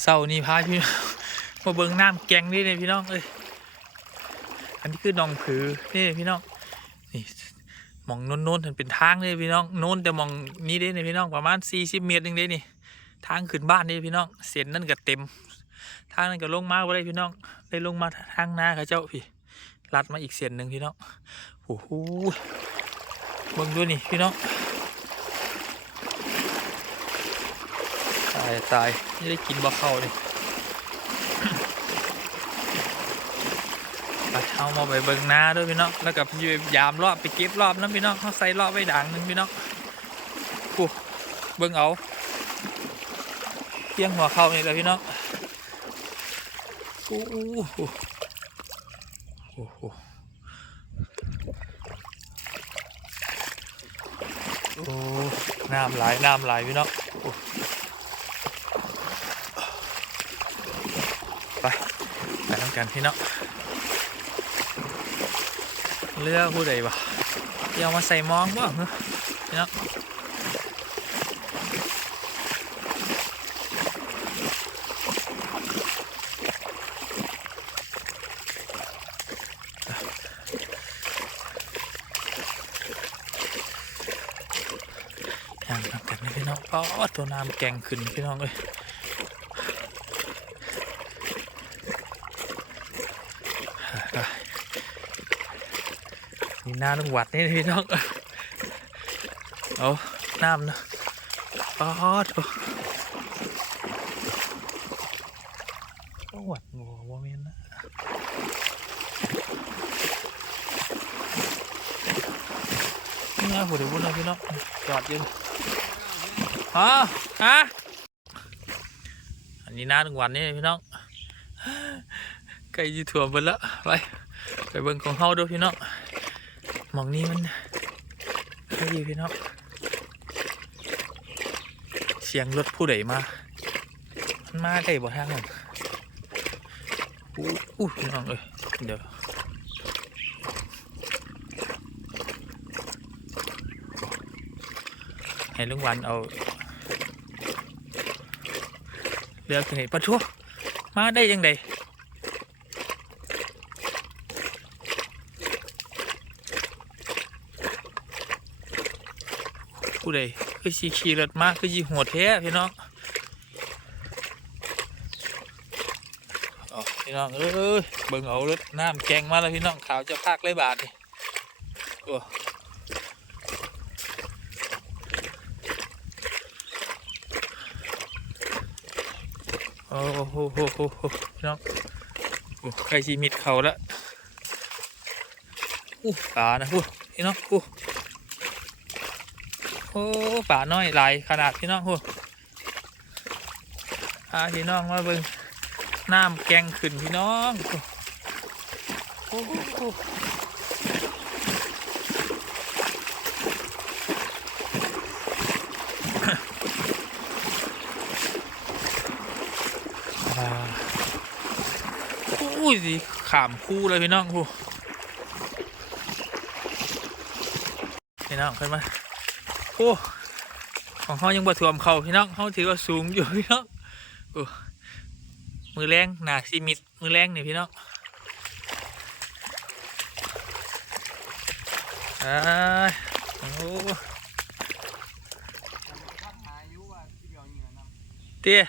เสานี่พาพี่มาเบิ่งน้ำแกงนี่เลยพี่น้องเอ้ยอันนี้คือหนองผือนี่พี่น้องนี่มองโน้นโน้นๆเป็นทางเลยพี่น้องโน้นแต่มองนี้เด้นี่พี่น้องประมาณ40เมตรนึงเด้นี่ทางขึ้นบ้านนี่พี่น้องเส้นนั่นก็เต็ม ทางนั้นก็ลงมาบ่ได้พี่น้องได้ลงมาทางนาเขาเจ้าพี่ลัดมาอีกเส้นหนึ่งพี่น้องโอ้โหเบิ่งด้วยนี่พี่น้องายตายนี่ได้กินบ่เข้าเลยไปเอามาไปเบิ่งนาด้วยพี่น้องแล้วกับยยามรอบไปเก็บรอบนั้นพี่น้องเขาใส่รอบไว้ด่างนึงพี่น้องโอ้เบิ่งเอาเพียงหัวเข้านี่แหละพี่น้องโอ้โหโอ้โหน้ำไหลน้ำไหลพี่น้องโอ้ ไปไปทำกันพี่น้องเรือกผู้ใดวะเดี๋ยวมาใส่มองบ่เหรอพี่น้องอย่างนักกันนะพี่น้องอ๋อตัวน้ำแกงขึ้นพี่น้องเอ้ย นี่น้าลุงหวัดนี่พี่น้องเอาน้ำนะอ๋อโถลุงหวัดโง่บ่แม่นนะนี่นะผู้ใดบุญนะพี่น้องจอดยืนฮะฮะอันนี้น้าลุงหวัดนี่พี่น้องใกล้จะถ่วมหมดแล้วไปไปเบิ่งของเฮาดูพี่น้อง มองนี้มันไม่ดีพี่น้องเสียงรถผู้ใดมามันมาได้บ่ทางนั้นอู้อู้พี่น้องเอ้ยเดี๋ยวให้ลุงวันเอาเรือขึ้นให้ปะทุมาได้ยังไง ผู้ใดคือสีขี่รถมากคือยีหัวแท้พี่น้องอพี่น้องเอ้ยเบิ่งเอารถน้ำแกงมาแล้วพี่น้องขาวจะพากเลยบาทนี่โอ้โอ้โหโหโหโหพี่น้องโอ้ใครชีมิดเขาล้วอู้ปลานะพูพี่น้องอู้ โอ้ป่าน้อยหลายขนาดพี่น้องโหพาพี่น้องมาเบิ่งน้ำแกงขึ้นพี่น้องโอ้โหอ่าโอ้ยสิขามคู่เลยพี่น้องโหพี่น้องขึ้นมา โอ้ของเขายังบ่ถ่วมเขาพี่น้องเขาถือว่าสูงอยู่พี่น้องโอ้มือแรงหนาซีมิดมือแรงนี่พี่น้องอ่าโอ้เตี้ย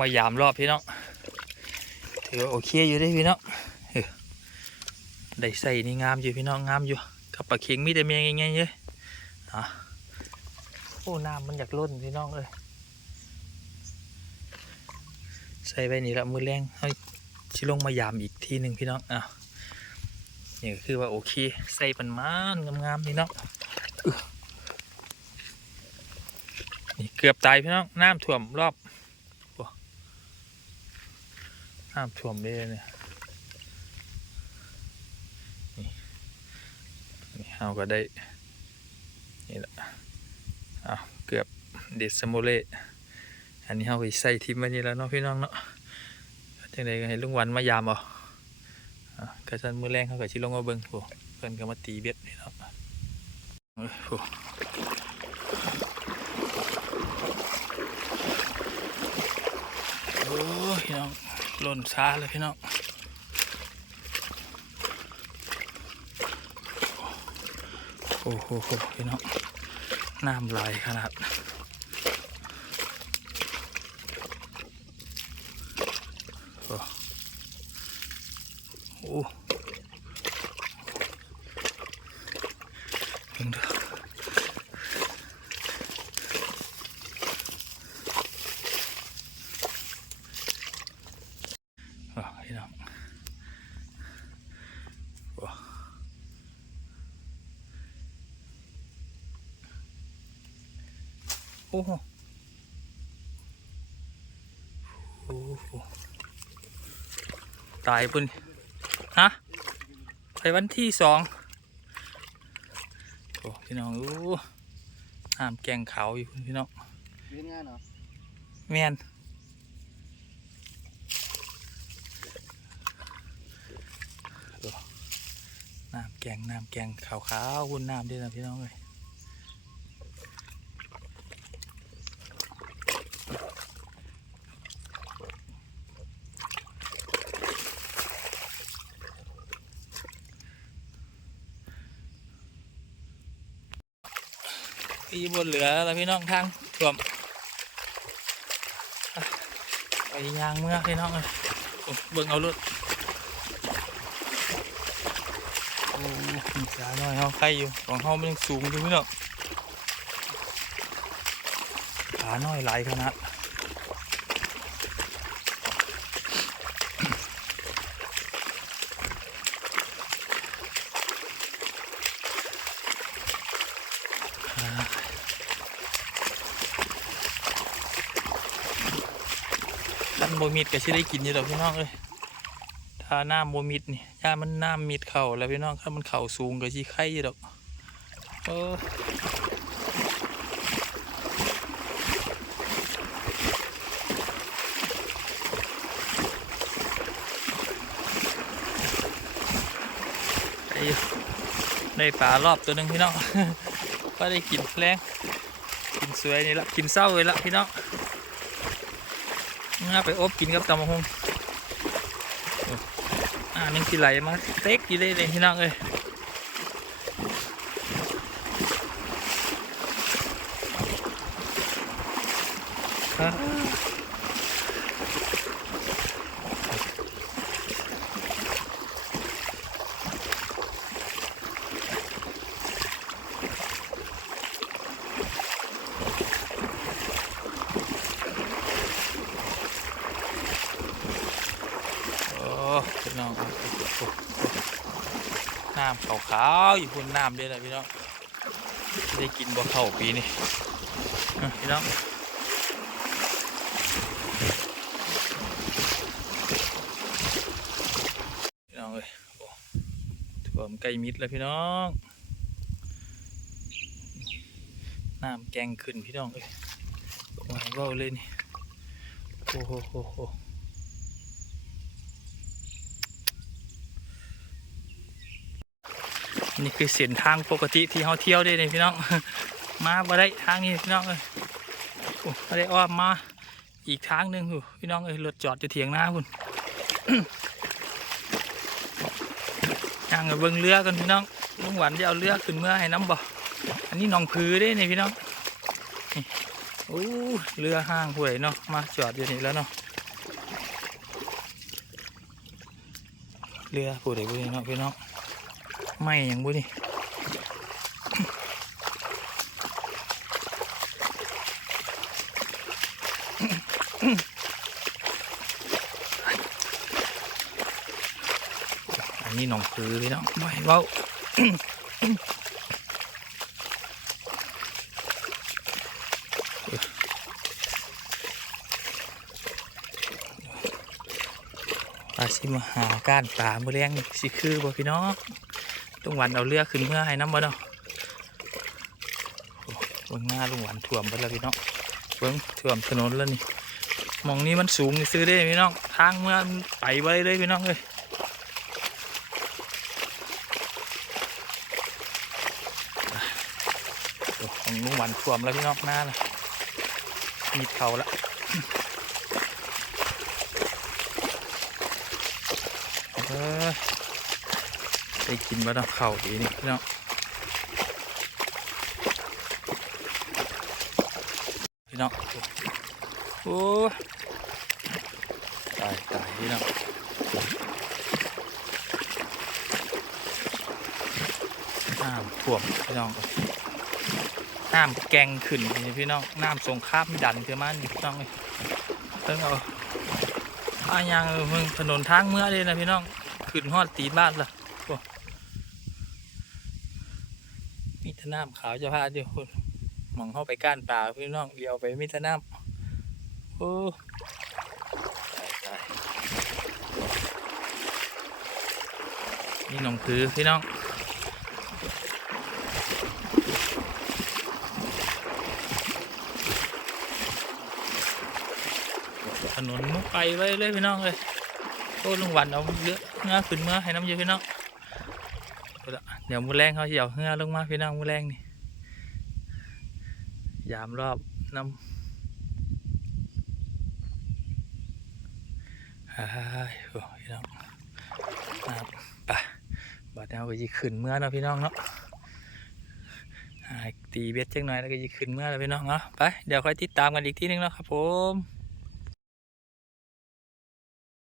มายามรอบพี่น้องถือว่าโอเคอยู่เด้พี่น้อง ได้ใส่นี่งามอยู่พี่น้องงามอยู่กับปลาเค็งมีแต่เมียง่ายๆเยอะโอ้น้ำมันอยากล้นพี่น้องเลยใส่ไปนี่ละมือแรงให้ชิลงมายามอีกทีหนึ่งพี่น้องอะนี่ก็คือว่าโอเคใส่ปันมานงามๆพี่น้องนี่เกือบตายพี่น้องน้ำท่วมรอบน้ำท่วมเลยเนี่ย เราก็ได้ นี่แหละอาเกือบเด็ดสมุเลอันนี้เราไปใส่ทิมมานี่แล้วเนาะพี่น้องเนาะจังไดก็ให้ลุงวันมายามเอากระชันมือแรงเขาก็ชิลงมาเบิ้งโอ้เพื่อนก็มาตีเบ็ดนี่เนาะโอ้โหโอ้พี่น้องล่นซาเลยพี่น้อง โอ้โหโหพี่น้องน้ำไหลขนาดโอ้โอ้เพิ่งเด้อพี่น้องโอ้โอ้โหโอ้โหตายปุ่นฮะไปวันที่สองโอ้พี่น้องโอ้ห้ามแกงเขาอยู่พุ่นพี่น้องยืนงานเหรอแมนดูน้ำแกงน้ำแกงขาวๆวุ่นน้ำด้วยนะพี่น้องเลยอี บนเหลือแล้วพี่น้องทางท่วมไปยางเมื่อพี่น้องเลยเบิ่งเอาลุดโอ้ยาหน่อยเขาใครอยู่ของเขามันยังสูงอยู่พี่น้องขาหน่อยหลายขนาด โบมิดก็ชิได้กินอยู่ดอกพี่น้องเอ้ยถ้าน้ำโบมิดนี่ย่ามันน้ำมิดเข่าแล้วพี่น้องถ้ามันเข่าสูงก็ชิไข่อยู่ดอกเออไอ้ได้ปลารอบตัวหนึ่งพี่น้องก็ได้กินแรงกินสวยนี่ละกินเศร้าเลยละพี่น้อง น่าไปอบกินกับตำมะฮงอ่านึงสิไหลมาเต็กอยู่เลยเลยพี่น้องเอ้ยครับอ้พี่ น้องน้ำขาวๆอยู่บนน้ำด้วยนะพี่น้องได้กินบ่เข้าปีนี้อ่พี่น้องพี่น้องเอ้ยโอ้ถ่วมไก่มิดแล้วพี่น้องน้ำแกงขึ้นพี่น้องเอ้ยโอ้ยเว่าเลยนี่โอ้โหโหโห นี่คือเส้นทางปกติที่เราเที่ยวได้เลยพี่น้อง มาบ่ได้ทางนี้พี่น้องเอ้ยโอ้บ่ได้อ้อมมาอีกทางหนึ่งอยู่พี่น้องเอ้ยรถจอดจะเถียงหน้าคุณย่างกับเบิ้งเรือกันพี่น้องลุงหวันจะเอาเรือขึ้นเมื่อให้น้ำบ่อันนี้หนองพือได้นี่พี่น้องโอ้เรือห้างห่วยเนาะมาจอดอยู่นี่แล้วเนาะเรือผู้ใดผู้ใดเนาะพี่น้อง ไม่อย่างบุนี่อันนี้หนองพือพี่น้องไม่เว้าปลาสิมาหากานปลาเมื่อแรงสิคือบ่พี่น้อง ลุงหวันเอาเรือขึ้นเมื่อให้น้ำบ่เนาะเบิ่งหน้าลุงหวันท่วมไปแล้วพี่น้องเบิ่งท่วมถนนแล้วนี่มองนี้มันสูงซื้อได้พี่น้องทางเมื่อไปไว้เลยพี่น้องเลยของลุงหวันท่วมแล้วพี่น้องหน้าเละมีเขาละเออ ได้กินบ่ต้องเข่าดีนี่พี่น้องพี่น้องโอ้ตายตายพี่น้องน้ำท่วมพี่น้องน้ำแกงขึ้นนี่พี่น้องน้ำสงครามดันเท่ามันนี่พี่น้องเอ้ยเพิ่งเอาอายังมึงถนนทางเมื่อเลยนะพี่น้องขึ้นฮอดตีนบ้านละโอ้ มีแตะน้ำขาวจะพาเดียวคนมองเข้าไปก้านป่าพี่น้องเดียวไปมีแตะน้ำโอ้ตายนี่หนองคือพี่น้องถนนมุกไปไว้เลยพี่น้องเลยโอ้ลุงวันเอาเลือเงาขึ้นเมื่อให้น้ำเยอะพี่น้อง เดี๋ยวมือแรงเขาจะเอาเงาลงมาพี่น้องมือแรงนี่ยามรอบน้ำฮ่าโอ้พี่น้องน้ำไปบัดนี้เอาไปยีขึ้นเมื่อเนาะพี่น้องเนาะตีเบ็ดจังหน่อยแล้วก็ยีขึ้นเมื่อแล้วพี่น้องเนาะไปเดี๋ยวค่อยติดตามกันอีกทีนึงเนาะครับผม